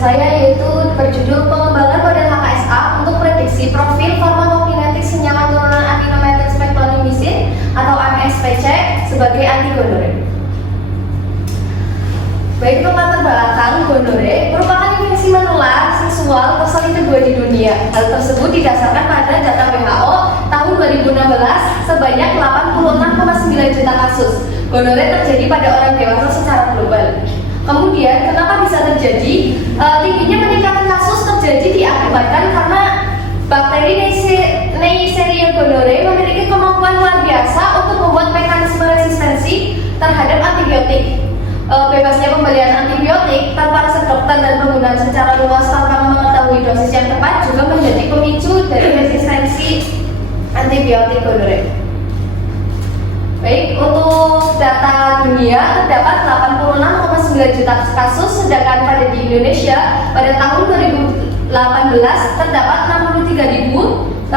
saya yaitu berjudul Pengembangan Model HKSA untuk Prediksi Profil Farmakokinetik Senyawa Turunan Aminometilspektronimisin atau AMSPC sebagai anti-gonore. Baik, untuk latar belakang, gonore merupakan infeksi menular seksual terselin kedua di dunia. Hal tersebut didasarkan pada data WHO tahun 2016 sebanyak 86,9 juta kasus. Gonore terjadi pada orang dewasa secara global. Kemudian, kenapa bisa terjadi? Tingginya peningkatan kasus terjadi diakibatkan karena bakteri Neisseria gonorrhoeae memiliki kemampuan luar biasa untuk membuat mekanisme resistensi terhadap antibiotik. Bebasnya pemberian antibiotik tanpa resep dokter dan penggunaan secara luas tanpa mengetahui dosis yang tepat juga menjadi pemicu dari resistensi antibiotik gonorrhea. Baik, untuk data dunia terdapat 86,9 juta kasus, sedangkan pada di Indonesia pada tahun 2018 terdapat 63.815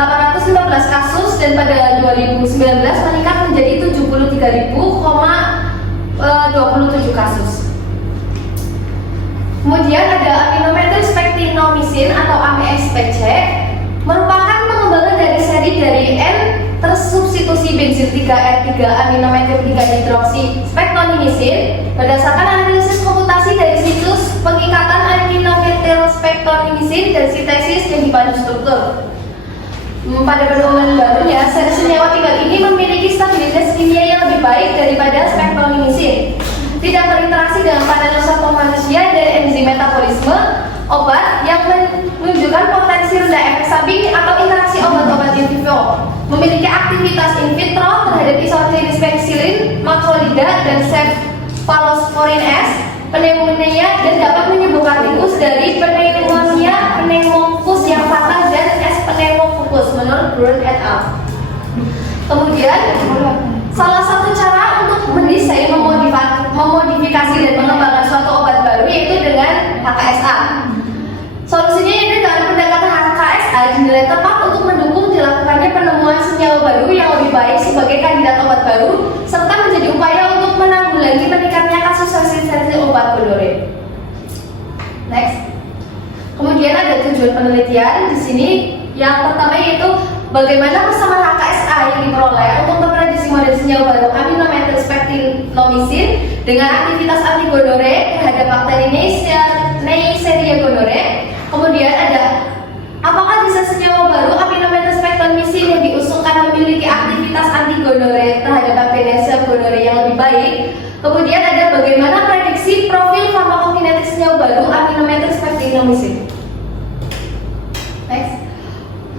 kasus dan pada 2019 meningkat menjadi 73.027 kasus. Kemudian ada aminometilspektronimisin atau AMSPC, merupakan pengembangan dari seri dari N tersubstitusi benzil 3R3 aminometil 3 hidroksispektronimisin berdasarkan analisis komputasi dari situs pengikatan aminometilspektronimisin dan sintesis yang dipandu struktur. Pada penemuan barunya, seri senyawa tunggal ini memiliki stabilitas kimia yang lebih baik daripada spektronisin, tidak berinteraksi dengan panel reseptor manusia dan enzim metabolisme obat yang menunjukkan potensi rendah efek samping atau interaksi obat-obat in vivo, memiliki aktivitas in vitro terhadap isotonilis penicillin, macrolida, dan cephalosporin S, pneumonia, dan dapat menyembuhkan tikus dari pneumonia, pneumococcus yang fatal, dan S. pneumococcus menurut Brown et al. Kemudian, salah satu cara untuk mendesain, memodifikasi, dan mengembangkan suatu obat baru yaitu dengan HKSA. Solusinya yaitu dengan pendekatan HKSA dinilai tepat untuk mendukung dilakukannya penemuan senyawa baru yang lebih baik sebagai kandidat obat baru, serta menjadi upaya untuk menanggulangi meningkatnya kasus resistensi obat gonore. Next. Kemudian ada tujuan penelitian di sini. Yang pertama yaitu bagaimana persamaan HKSA yang diperoleh untuk memprediksi model senyawa baru aminometilspektronimisin dengan aktivitas anti-gonore terhadap bakteri Neisseria gonorrhoeae. Kemudian ada apakah bisa senyawa baru aminometilspektronimisin yang diusulkan memiliki aktivitas anti-gonore terhadap bakteri Neisseria gonorrhoeae yang lebih baik. Kemudian ada bagaimana prediksi profil farmakokinetik senyawa baru aminometilspektronimisin. Next.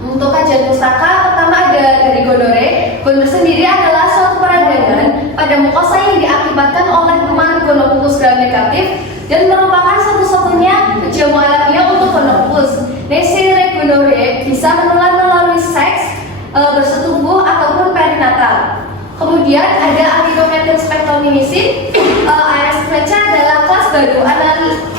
Untuk kajian pustaka, pertama ada dari gonore. Gonore sendiri adalah suatu peradangan pada mukosa yang diakibatkan oleh kuman Gonococcus gram negatif dan merupakan satu-satunya jamu alamiah untuk Gonococcus. Neisseria gonorrhoeae bisa menular melalui seks, bersetubuh ataupun perinatal. Kemudian ada aminometilspektronimisin. AMSPC adalah kelas baru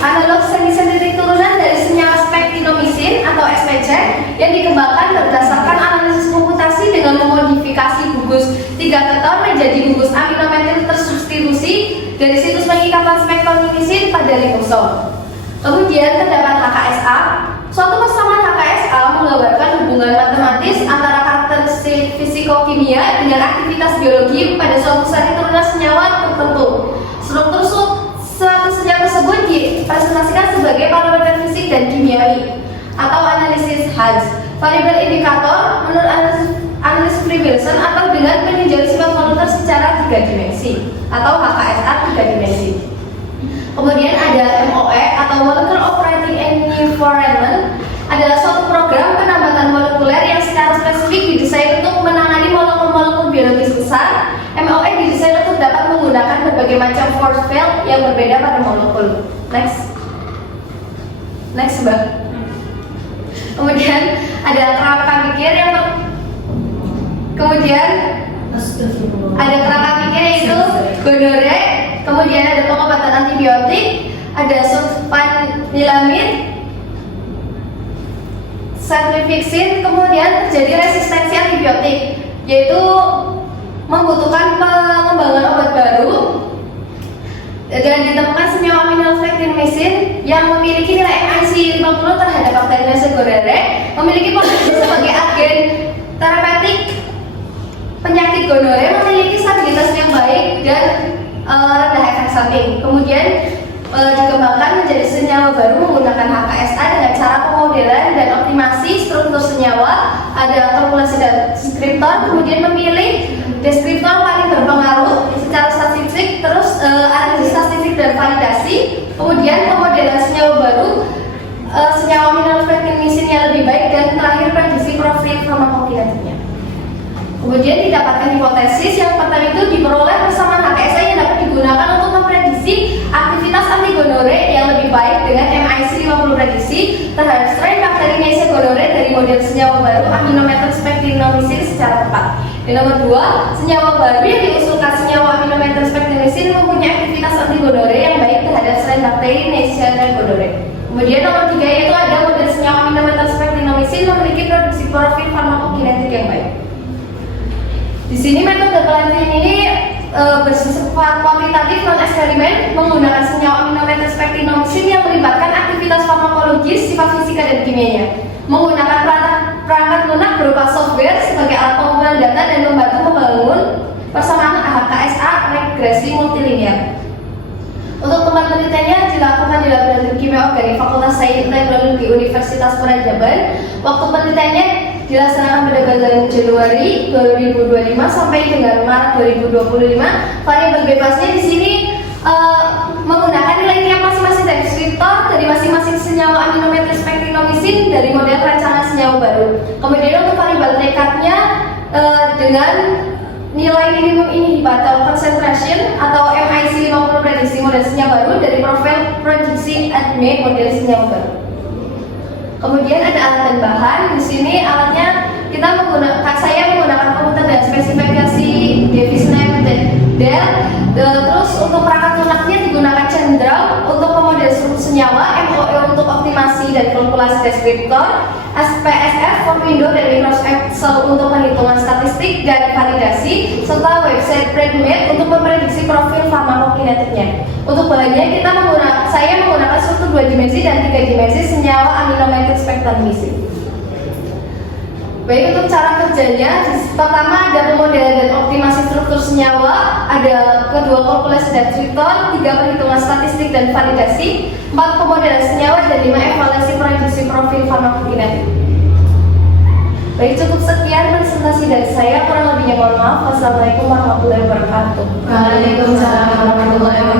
analog semi-sintetik turunan dari senyawa spektinomisin atau SPC yang dikembangkan berdasarkan analisis komputasi dengan memodifikasi gugus 3 keton menjadi gugus aminometil tersubstitusi dari situs pengikatan spektronisin pada ribosom. Kemudian terdapat HKSA. Suatu persamaan HKSA menggambarkan hubungan matematis antara karakteristik fisikokimia dengan aktivitas biologi pada suatu seri turunan senyawa tertentu. Struktur suatu senyawa tersebut dipresentasikan sebagai parameter fisik dan kimiawi atau analisis Hans. Variabel indikator menurut analisis Free-Wilson atau dengan peninjauan sifat molecular secara 3 dimensi atau HKSA 3 dimensi. Kemudian ada MOE atau Molecular Operating Environment, adalah suatu program penambatan molekuler yang secara spesifik didesain untuk menangani molekul-molekul biologis besar. MOE didesain untuk dapat menggunakan berbagai macam force field yang berbeda pada molekul. Next, Mbak. Kemudian ada kerangka pikir yaitu gonore. Kemudian ada pengobatan antibiotik, ada sulfanilamid, ceftriaxone. Kemudian terjadi resistensi antibiotik, yaitu membutuhkan pengembangan obat baru dan ditemukan senyawa aminometilspektronimisin yang memiliki nilai MI memiliki potensi sebagai agen terapeutik penyakit gonore, memiliki stabilitas yang baik dan rendah efek samping. Kemudian dikembangkan menjadi senyawa baru menggunakan HKSA dengan cara pemodelan dan optimasi struktur senyawa, ada kalkulasi deskriptor, kemudian memilih deskriptor paling berpengaruh secara statistik, terus analisis statistik dan validasi, kemudian pemodelan senyawa baru, senyawa aminospektinisin yang lebih baik, dan terakhir prediksi profil farmakokinetiknya. Kemudian didapatkan hipotesis yang pertama itu diperoleh persamaan HKSA yang dapat digunakan untuk memprediksi aktivitas antigonore yang lebih baik dengan MIC 50 prediksi terhadap strain bakteri Neisseria gonorrhoeae dari model senyawa baru aminometylspektinomycin secara tepat. Dan nomor 2, senyawa baru yang diusulkan senyawa aminometylspektinomycin mempunyai aktivitas antigonore yang baik terhadap strain bakteri Neisseria gonorrhoeae. Kemudian nomor 3 yaitu ada model senyawa aminometylspektinomycin memiliki produksi profil farmakokinetik yang baik. Di sini metode penelitian ini bersifat kuantitatif non eksperimen menggunakan senyawa aminometylspektinomycin yang melibatkan aktivitas farmakologis, sifat fisika dan kimianya, menggunakan perangkat lunak berupa software sebagai alat pengumpulan data dan membantu membangun persamaan HKSA regresi multilinear. Untuk tempat penelitiannya dilakukan di Laboratorium Kimia Organik Fakultas Sains Teknologi Universitas Purajaban. Waktu penelitiannya dilaksanakan pada bulan Januari 2025 sampai dengan Maret 2025. Variabel bebasnya di sini menggunakan nilai tiap masing-masing deskriptor dari masing-masing senyawa aminometylspektinomycin dari model rancangan senyawa baru. Kemudian untuk variabel tekadnya dengan nilai minimum inhibitor concentration atau MIC 50 prediksi model senyawa baru dari profil prediksi ADME model senyawa baru. Kemudian ada alat dan bahan. Di sini alatnya saya menggunakan komputer dan spesifikasi Davis Name Dell. Terus untuk perangkat lunaknya digunakan Chandra untuk pemodel struktur senyawa, MOE untuk optimasi dan kalkulasi deskriptor, SPSS for Windows dan Microsoft Excel untuk perhitungan statistik dan validasi, serta website PredMed untuk memprediksi profil farmakokinetiknya. Untuk bahannya saya menggunakan struktur 2 dimensi dan 3 dimensi senyawa aminometylspektinomycin. Baik, untuk cara kerjanya, pertama ada pemodelan dan optimasi struktur senyawa, ada kedua kalkulasi deskriptor, 3 perhitungan statistik dan validasi, 4 pemodelan senyawa, dan 5 evaluasi prediksi profil farmakokinetik. Baik, cukup sekian presentasi dari saya, kurang lebihnya mohon maaf. Wassalamualaikum warahmatullahi wabarakatuh. Waalaikumsalam warahmatullahi wabarakatuh.